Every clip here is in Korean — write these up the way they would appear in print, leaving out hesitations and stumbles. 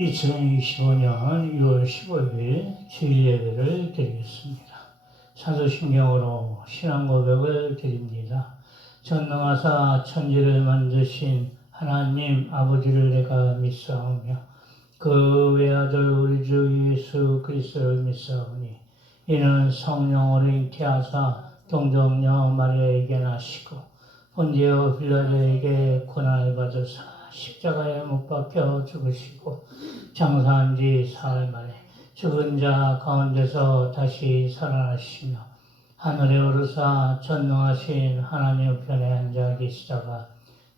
2025년 6월 15일 주일 예배를 드리겠습니다. 사도신경으로 신앙 고백을 드립니다. 전능하사 천지를 만드신 하나님 아버지를 내가 믿사오며 그 외아들 우리 주 예수 그리스도를 믿사오니 이는 성령으로 잉태하사 동정녀 마리아에게 나시고 본디오 빌라도에게 고난을 받으사 십자가에 못 박혀 죽으시고 장사한 지 사흘 만에 죽은 자 가운데서 다시 살아나시며 하늘에 오르사 전능하신 하나님 편에 앉아 계시다가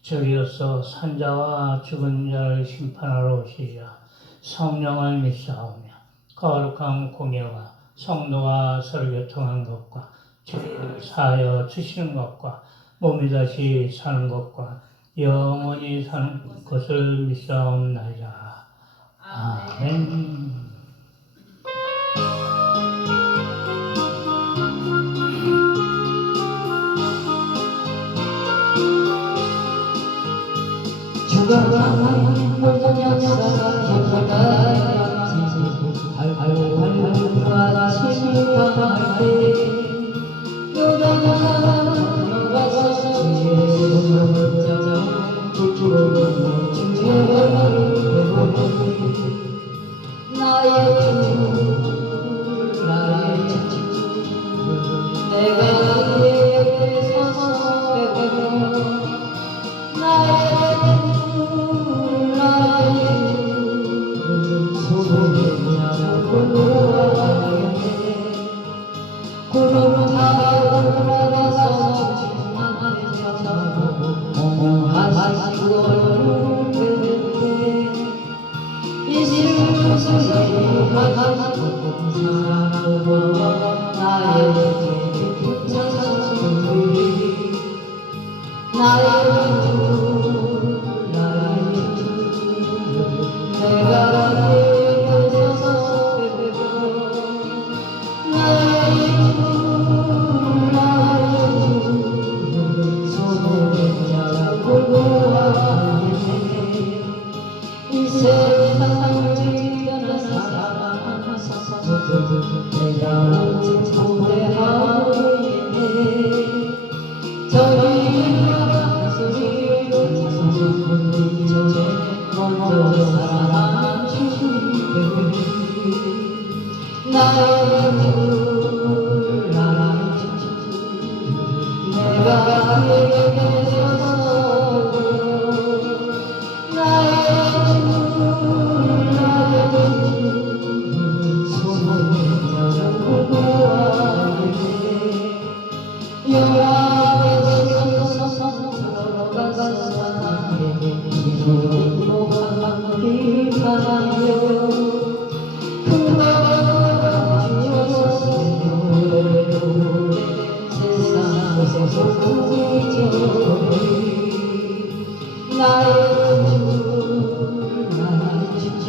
저리로서 산자와 죽은 자를 심판하러 오시리라. 성령을 믿사오며 거룩한 공예와 성도가 서로 교통한 것과 죄를 사하여 주시는 것과 몸이 다시 사는 것과 영원히 사는 것을 믿사옵나이다. 아멘. 주가 모든 역사가 기쁘다 알고 아침이 다할 때 너가 들어가서 주의 손을 잡아 주의 나의 주 나의 주 내가 그에게 서서 베풀어 나의 주 나의 주 소리냐 불러야겠네 구름 타고 돌아가서 주님한테 찾아가고 하시고 얼굴을 뵙는데 이 슬픈 소리 하시고 사랑으로 나의 주 찾아주리 나의 주 나의 주 내가 그에게 서서 베풀어 나의 주 나의 주 손을 잡고 하겠네 이 세상을 지켜는 사랑하소서 내가 초대하고 있네 저희가 소리로 찾아주니 먼저 사랑한 주님 나의 주 나의 주 내가 그에게 서서 나의 주 나의 주 손을 잡고 하겠네 여호와께서 들어가서 나에게 기도로 함께 하여 큰 것 주셔서 세상에서 구주리 나의 주 나의 주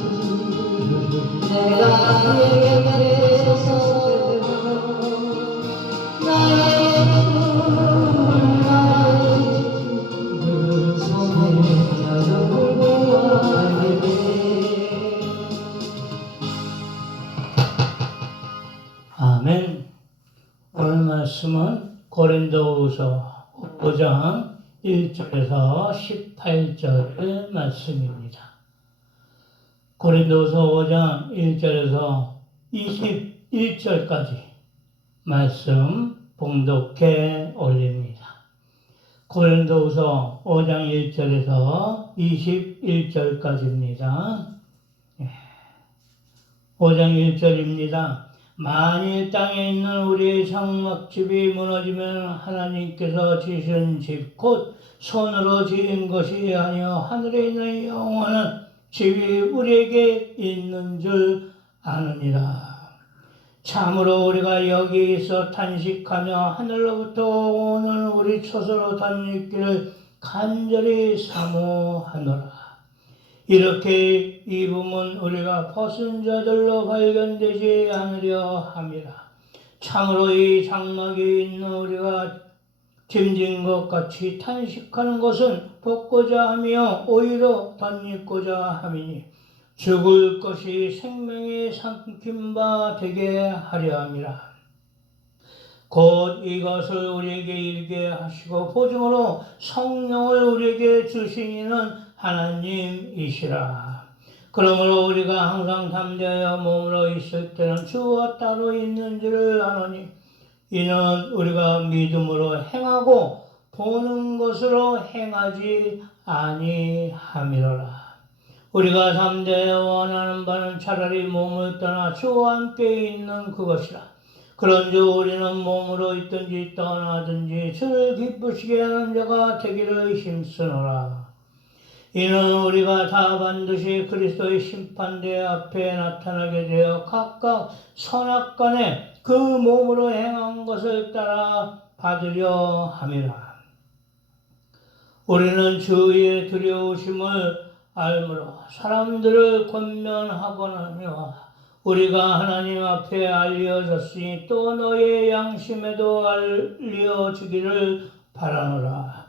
내가 그에게 서서 나의 주 나의 주 손을 잡고 하겠네 아멘. 오늘 말씀은 고린도후서 5장 1절에서 18절의 말씀입니다. 고린도후서 5장 1절에서 21절까지 말씀 봉독해 올립니다. 고린도후서 5장 1절에서 21절까지입니다. 5장 1절입니다. 만일 땅에 있는 우리의 장막집이 무너지면 하나님께서 지으신 집 곧 손으로 지은 것이 아니요 하늘에 있는 영원한 집이 우리에게 있는 줄 아느니라. 참으로 우리가 여기서 탄식하며 하늘로부터 오는 우리 처소로 덧입기를 간절히 사모하노라. 이렇게 입으면 우리가 벗은 자들로 발견되지 않으려 함이라. 참으로 이 장막에 있는 우리가 짐진 것 같이 탄식하는 것은 벗고자 하며 오히려 덧입고자 함이니 죽을 것이 생명의 삼킨 바 되게 하려 함이라. 곧 이것을 우리에게 이르게 하시고 보증으로 성령을 우리에게 주신 이는 하나님이시라. 그러므로 우리가 항상 담대하여 몸으로 있을 때는 주와 따로 있는 줄을 아노니 이는 우리가 믿음으로 행하고 보는 것으로 행하지 아니함이로라. 우리가 담대하여 원하는 바는 차라리 몸을 떠나 주와 함께 있는 그것이라. 그런즉 우리는 몸으로 있든지 떠나든지 주를 기쁘시게 하는 자가 되기를 힘쓰노라. 이는 우리가 다 반드시 그리스도의 심판대 앞에 나타나게 되어 각각 선악간에 그 몸으로 행한 것을 따라 받으려 함이라. 우리는 주의 두려우심을 알므로 사람들을 권면하거니와 우리가 하나님 앞에 알려졌으니 또 너의 양심에도 알려주기를 바라노라.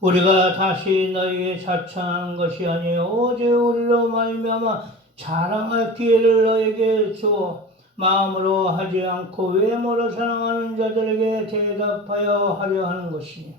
우리가 다시 너희에게 자청하는 것이 아니요 오직 우리로 말미암아 자랑할 기회를 너에게 주어 마음으로 하지 않고 외모로 사랑하는 자들에게 대답하여 하려 하는 것이니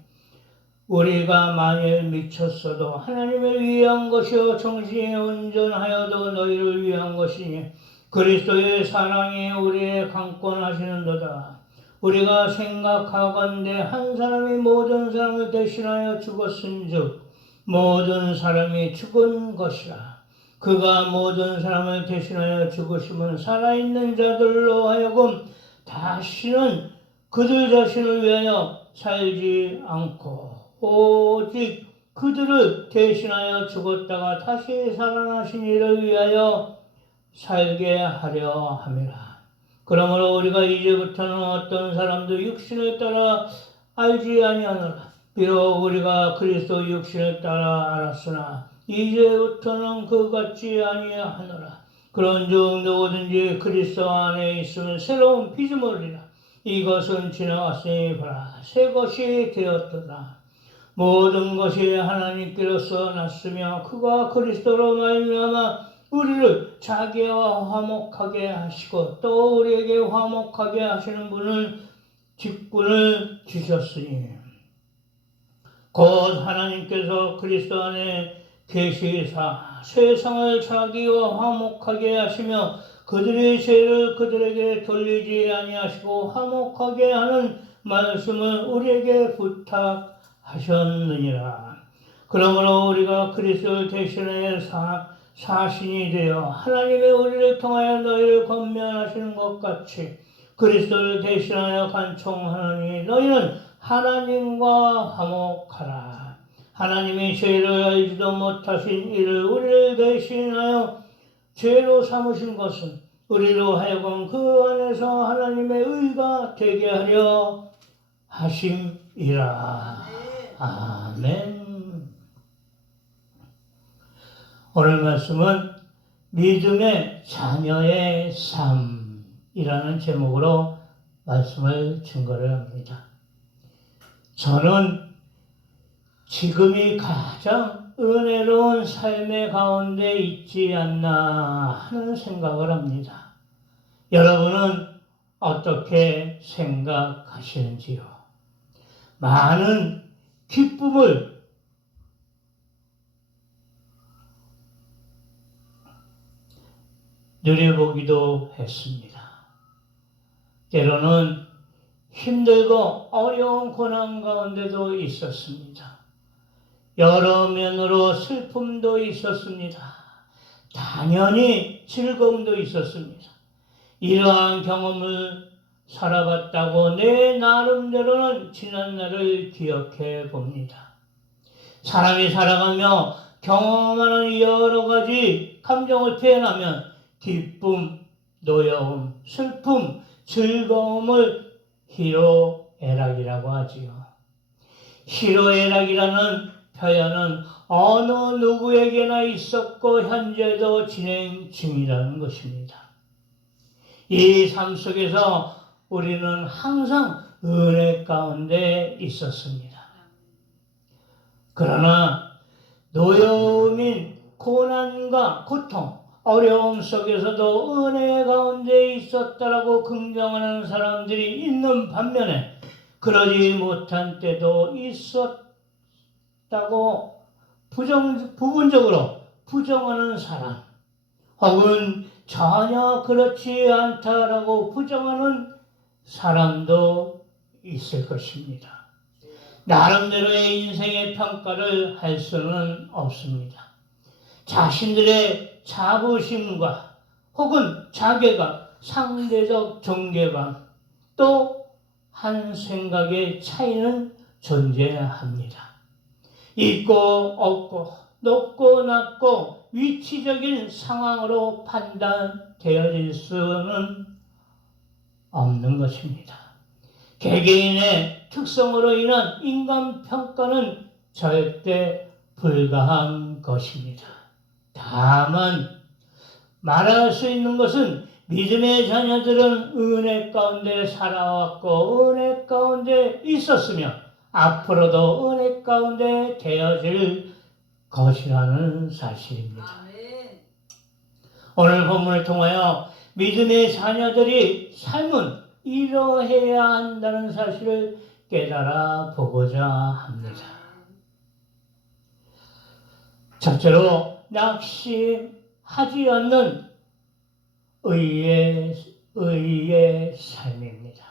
우리가 만일 미쳤어도 하나님을 위한 것이요 정신이 온전하여도 너희를 위한 것이니 그리스도의 사랑이 우리의 강권하시는도다. 우리가 생각하건대 한 사람이 모든 사람을 대신하여 죽었은즉 모든 사람이 죽은 것이라. 그가 모든 사람을 대신하여 죽으심은 살아있는 자들로 하여금 다시는 그들 자신을 위하여 살지 않고 오직 그들을 대신하여 죽었다가 다시 살아나신 이를 위하여 살게 하려 함이라. 그러므로 우리가 이제부터는 어떤 사람도 육신을 따라 알지 아니하노라. 비록 우리가 그리스도 육신을 따라 알았으나 이제부터는 그같지 아니하노라. 그런즉 누구든지 그리스도 안에 있으면 새로운 피조물이라. 이것은 지나갔으니 보라 새 것이 되었도다. 모든 것이 하나님께로서 났으며 그가 그리스도로 말미암아 우리를 자기와 화목하게 하시고 또 우리에게 화목하게 하시는 분은 직분을 주셨으니 곧 하나님께서 그리스도 안에 계시사 세상을 자기와 화목하게 하시며 그들의 죄를 그들에게 돌리지 아니하시고 화목하게 하는 말씀을 우리에게 부탁하셨느니라. 그러므로 우리가 그리스도를 대신해 사신이 되어 하나님의 우리를 통하여 너희를 권면하시는 것 같이 그리스도를 대신하여 간청하느니 너희는 하나님과 화목하라. 하나님이 죄를 알지도 못하신 이를 우리를 대신하여 죄로 삼으신 것은 우리로 하여금 그 안에서 하나님의 의가 되게 하려 하심이라. 아멘. 오늘 말씀은 믿음의 자녀의 삶이라는 제목으로 말씀을 증거를 합니다. 저는 지금이 가장 은혜로운 삶의 가운데 있지 않나 하는 생각을 합니다. 여러분은 어떻게 생각하시는지요? 많은 기쁨을 누려보기도 했습니다. 때로는 힘들고 어려운 고난 가운데도 있었습니다. 여러 면으로 슬픔도 있었습니다. 당연히 즐거움도 있었습니다. 이러한 경험을 살아봤다고 내 나름대로는 지난날을 기억해 봅니다. 사람이 살아가며 경험하는 여러 가지 감정을 표현하면 기쁨, 노여움, 슬픔, 즐거움을 희로애락이라고 하지요. 희로애락이라는 표현은 어느 누구에게나 있었고 현재도 진행 중이라는 것입니다. 이 삶 속에서 우리는 항상 은혜 가운데 있었습니다. 그러나 노여움인 고난과 고통, 어려움 속에서도 은혜 가운데 있었다라고 긍정하는 사람들이 있는 반면에 그러지 못한 때도 있었다고 부분적으로 부정하는 사람, 혹은 전혀 그렇지 않다라고 부정하는 사람도 있을 것입니다. 나름대로의 인생의 평가를 할 수는 없습니다. 자신들의 자부심과 혹은 자괴감, 상대적 존재감, 또 한 생각의 차이는 존재합니다. 있고 없고 높고 낮고 위치적인 상황으로 판단되어질 수는 없는 것입니다. 개개인의 특성으로 인한 인간 평가는 절대 불가한 것입니다. 다만 말할 수 있는 것은 믿음의 자녀들은 은혜 가운데 살아왔고 은혜 가운데 있었으며 앞으로도 은혜 가운데 되어질 것이라는 사실입니다. 아멘. 오늘 본문을 통하여 믿음의 자녀들이 삶은 이러해야 한다는 사실을 깨달아 보고자 합니다. 첫째로 낙심하지 않는 의의 삶입니다.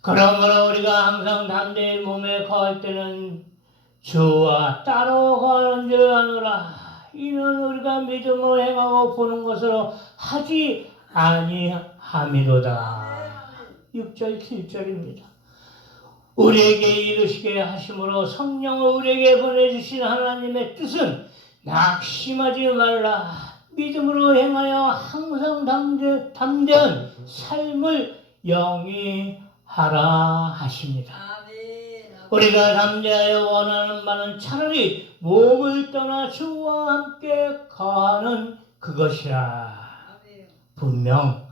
그러므로 우리가 항상 담대히 몸에 거할 때는 주와 따로 거하는 줄 아노라. 이는 우리가 믿음으로 행하고 보는 것으로 하지 아니함이로다. 6절 7절입니다. 우리에게 이르시게 하심으로 성령을 우리에게 보내주신 하나님의 뜻은 낙심하지 말라. 믿음으로 행하여 항상 담대한 삶을 영위하라 하십니다. 우리가 담대하여 원하는 바는 차라리 몸을 떠나 주와 함께 거하는 그것이라. 분명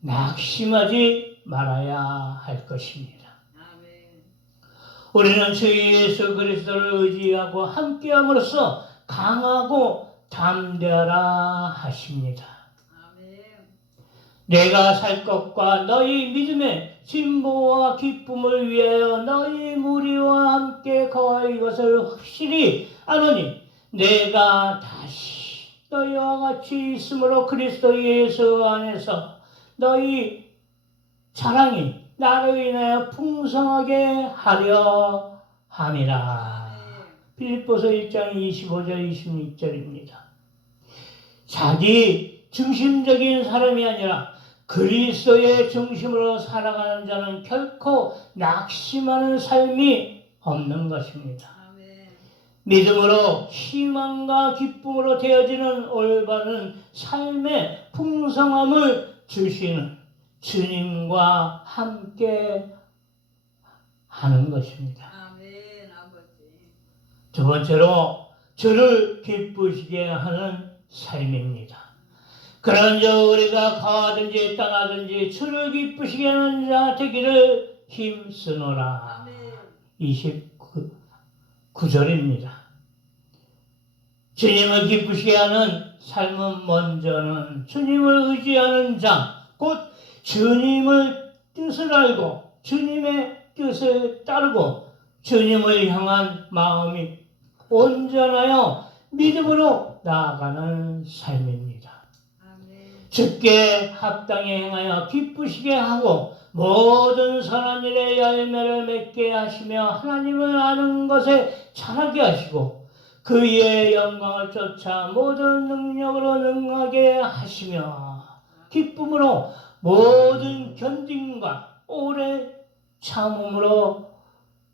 낙심하지 말아야 할 것입니다. 우리는 주 예수 그리스도를 의지하고 함께함으로써 강하고 담대하라 하십니다. 내가 살 것과 너희 믿음의 진보와 기쁨을 위하여 너희 무리와 함께 거할 것을 확실히 아노니 내가 다시 너희와 같이 있으므로 그리스도 예수 안에서 너희 자랑이 나를 인하여 풍성하게 하려 함이라. 빌립보서 1장 25절 26절입니다. 자기 중심적인 사람이 아니라 그리스도의 중심으로 살아가는 자는 결코 낙심하는 삶이 없는 것입니다. 믿음으로 희망과 기쁨으로 되어지는 올바른 삶의 풍성함을 주시는 주님과 함께 하는 것입니다. 두 번째로 주를 기쁘시게 하는 삶입니다. 그런즉 우리가 가든지 떠나든지 주를 기쁘시게 하는 자 되기를 힘쓰노라. 29절입니다. 주님을 기쁘시게 하는 삶은 먼저는 주님을 의지하는 자, 곧 주님을 뜻을 알고 주님의 뜻을 따르고 주님을 향한 마음이 온전하여 믿음으로 나아가는 삶입니다. 주께 합당히 행하여 기쁘시게 하고 모든 선한 일에 열매를 맺게 하시며 하나님을 아는 것에 자라게 하시고 그의 영광을 쫓아 모든 능력으로 능하게 하시며 기쁨으로 모든 견딤과 오래 참음으로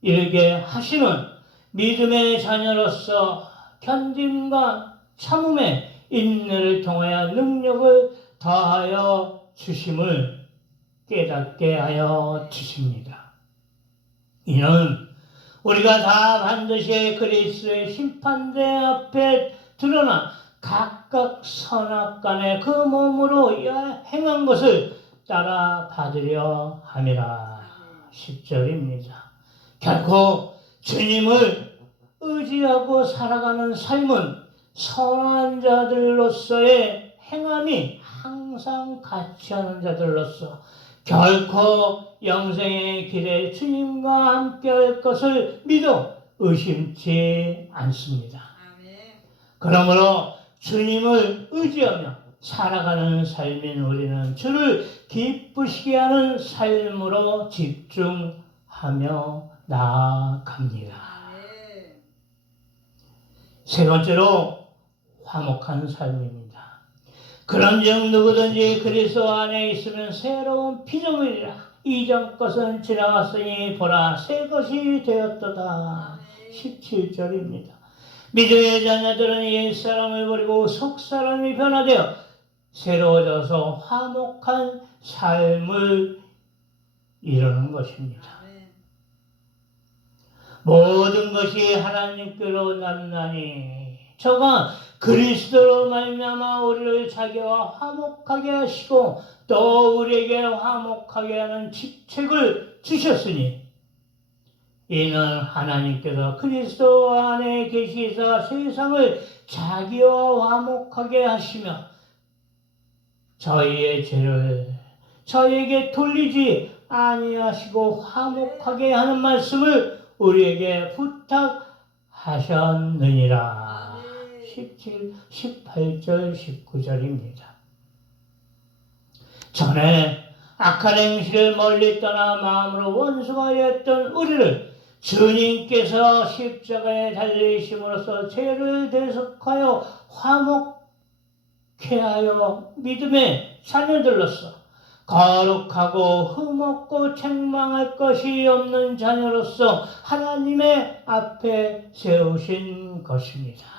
이르게 하시는 믿음의 자녀로서 견딤과 참음의 인내를 통하여 능력을 더하여 주심을 깨닫게 하여 주십니다. 이는 우리가 다 반드시 그리스도의 심판대 앞에 드러나 각각 선악간에 그 몸으로 행한 것을 따라 받으려 함이라. 10절입니다. 결코 주님을 의지하고 살아가는 삶은 선한 자들로서의 행함이 항상 같이 하는 자들로서 결코 영생의 길에 주님과 함께 할 것을 믿어 의심치 않습니다. 그러므로 주님을 의지하며 살아가는 삶인 우리는 주를 기쁘시게 하는 삶으로 집중하며 나아갑니다. 세 번째로 화목한 삶입니다. 그런즉 누구든지 그리스도 안에 있으면 새로운 피조물이라. 이전 것은 지나갔으니 보라 새 것이 되었도다. 17절입니다. 믿음의 자녀들은 옛사람을 버리고 속사람이 변화되어 새로워져서 화목한 삶을 이루는 것입니다. 모든 것이 하나님께로 났나니 저가 그리스도로 말미암아 우리를 자기와 화목하게 하시고 또 우리에게 화목하게 하는 직책을 주셨으니 이는 하나님께서 그리스도 안에 계시사 세상을 자기와 화목하게 하시며 저희의 죄를 저희에게 돌리지 아니하시고 화목하게 하는 말씀을 우리에게 부탁하셨느니라. 18절 19절입니다. 전에 악한 행실을 멀리 떠나 마음으로 원수가 되었던 우리를 주님께서 십자가에 달리심으로써 죄를 대속하여 화목케 하여 믿음의 자녀들로서 거룩하고 흠없고 책망할 것이 없는 자녀로서 하나님의 앞에 세우신 것입니다.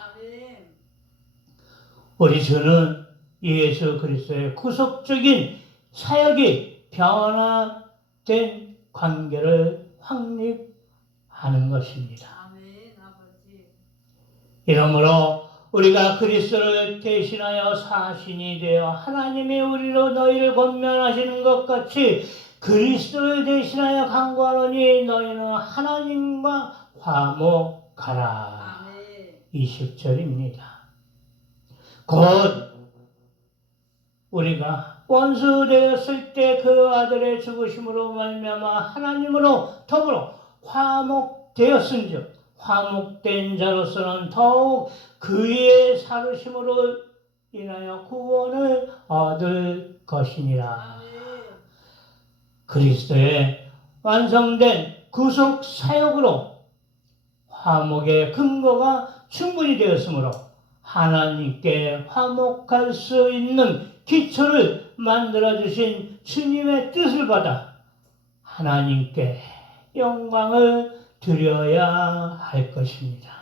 우리 주는 예수 그리스도의 구속적인 사역이 변화된 관계를 확립하는 것입니다. 이러므로 우리가 그리스도를 대신하여 사신이 되어 하나님이 우리로 너희를 권면하시는 것 같이 그리스도를 대신하여 간구하노니 너희는 하나님과 화목하라. 20절입니다. 곧 우리가 원수 되었을 때 그 아들의 죽으심으로 말미암아 하나님으로 더불어 화목되었은즉 화목된 자로서는 더욱 그의 살으심으로 인하여 구원을 얻을 것이니라. 그리스도의 완성된 구속 사역으로 화목의 근거가 충분히 되었으므로 하나님께 화목할 수 있는 기초를 만들어주신 주님의 뜻을 받아 하나님께 영광을 드려야 할 것입니다.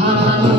하나님의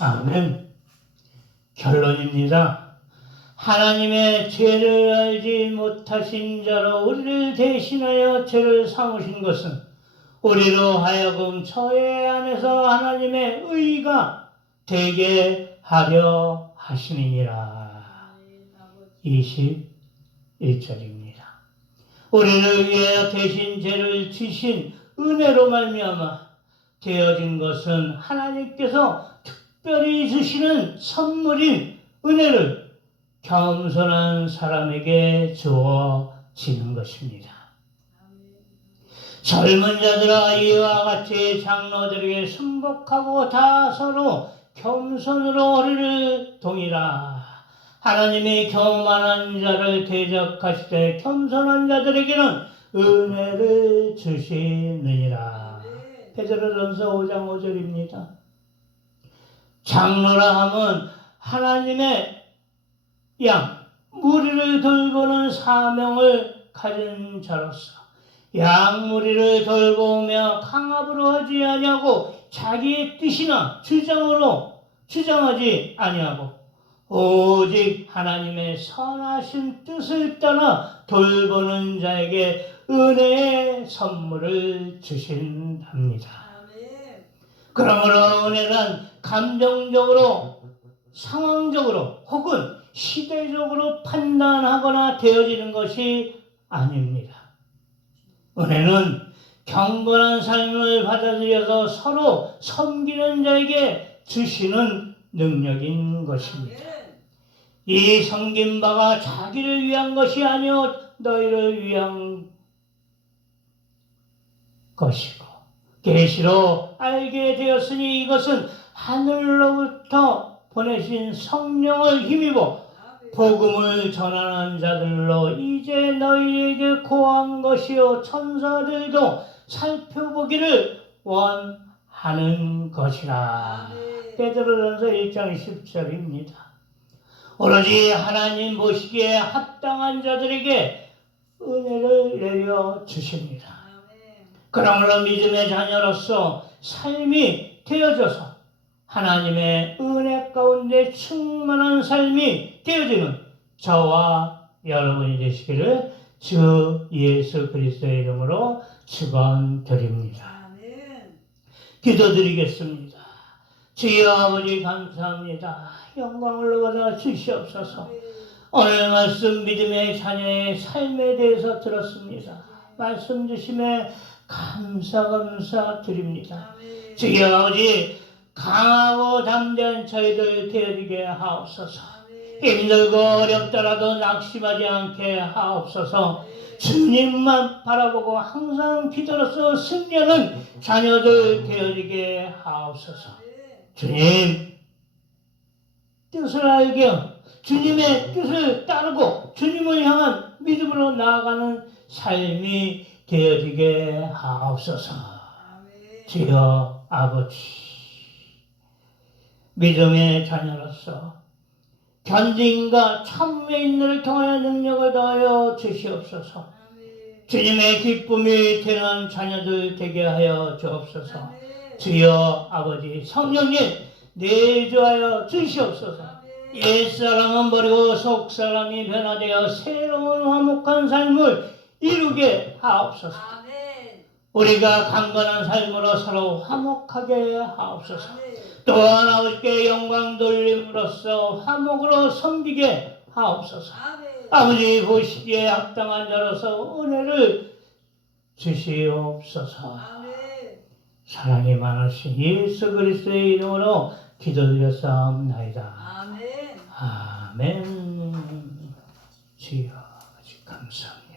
아멘. 결론입니다. 하나님의 죄를 알지 못하신 자로 우리를 대신하여 죄를 삼으신 것은 우리로 하여금 저의 안에서 하나님의 의가 되게 하려 하심이니라. 21절입니다. 우리를 위하여 대신 죄를 지신 은혜로 말미암아 되어진 것은 하나님께서 특별히 주시는 선물인 은혜를 겸손한 사람에게 주어지는 것입니다. 젊은 자들아 이와 같이 장로들에게 순복하고 다 서로 겸손으로 허리를 동이라. 하나님이 교만한 자를 대적하시되 겸손한 자들에게는 은혜를 주시느니라. 베드로전서 5장 5절입니다. 장로라 함은 하나님의 양, 무리를 돌보는 사명을 가진 자로서 양 무리를 돌보며 강압으로 하지 아니하고 자기의 뜻이나 주장으로 주장하지 아니하고 오직 하나님의 선하신 뜻을 따라 돌보는 자에게 은혜의 선물을 주신답니다. 그러므로 은혜는 감정적으로, 상황적으로 혹은 시대적으로 판단하거나 되어지는 것이 아닙니다. 은혜는 경건한 삶을 받아들여서 서로 섬기는 자에게 주시는 능력인 것입니다. 이 섬긴 바가 자기를 위한 것이 아니요 너희를 위한 것이고 계시로 알게 되었으니 이것은 하늘로부터 보내신 성령을 힘입어 복음을 전하는 자들로 이제 너희에게 고한 것이요 천사들도 살펴보기를 원하는 것이라. 베드로전서 1장 10절입니다. 오로지 하나님 보시기에 합당한 자들에게 은혜를 내려 주십니다. 그러므로 믿음의 자녀로서 삶이 되어져서 하나님의 은혜 가운데 충만한 삶이 되어지는 저와 여러분이 되시기를 주 예수 그리스도의 이름으로 축원드립니다. 기도드리겠습니다. 주여 아버지 감사합니다. 영광을 받아 주시옵소서. 오늘 말씀 믿음의 자녀의 삶에 대해서 들었습니다. 말씀 주심에 감사드립니다. 주여 아버지 강하고 담대한 저희들 되어지게 하옵소서. 힘들고 어렵더라도 낙심하지 않게 하옵소서. 주님만 바라보고 항상 기도로서 승리하는 자녀들 되어지게 하옵소서. 주님 뜻을 알게 주님의 뜻을 따르고 주님을 향한 믿음으로 나아가는 삶이 되어지게 하옵소서. 주여 아버지 믿음의 자녀로서 견딘과 참회 인내를 통하여 능력을 더하여 주시옵소서. 주님의 기쁨이 되는 자녀들 되게 하여 주옵소서. 주여 아버지 성령님 내주하여 주시옵소서. 옛사람은 버리고 속사람이 변화되어 새로운 화목한 삶을 이루게 하옵소서. 우리가 강건한 삶으로 서로 화목하게 하옵소서. 또한 아버지께 영광 돌림으로써 화목으로 섬기게 하옵소서. 아버지 보시기에 합당한 자로서 은혜를 주시옵소서. 사랑이 많으신 예수 그리스도의 이름으로 기도드렸사옵나이다. 아멘. 주여 감사합니다.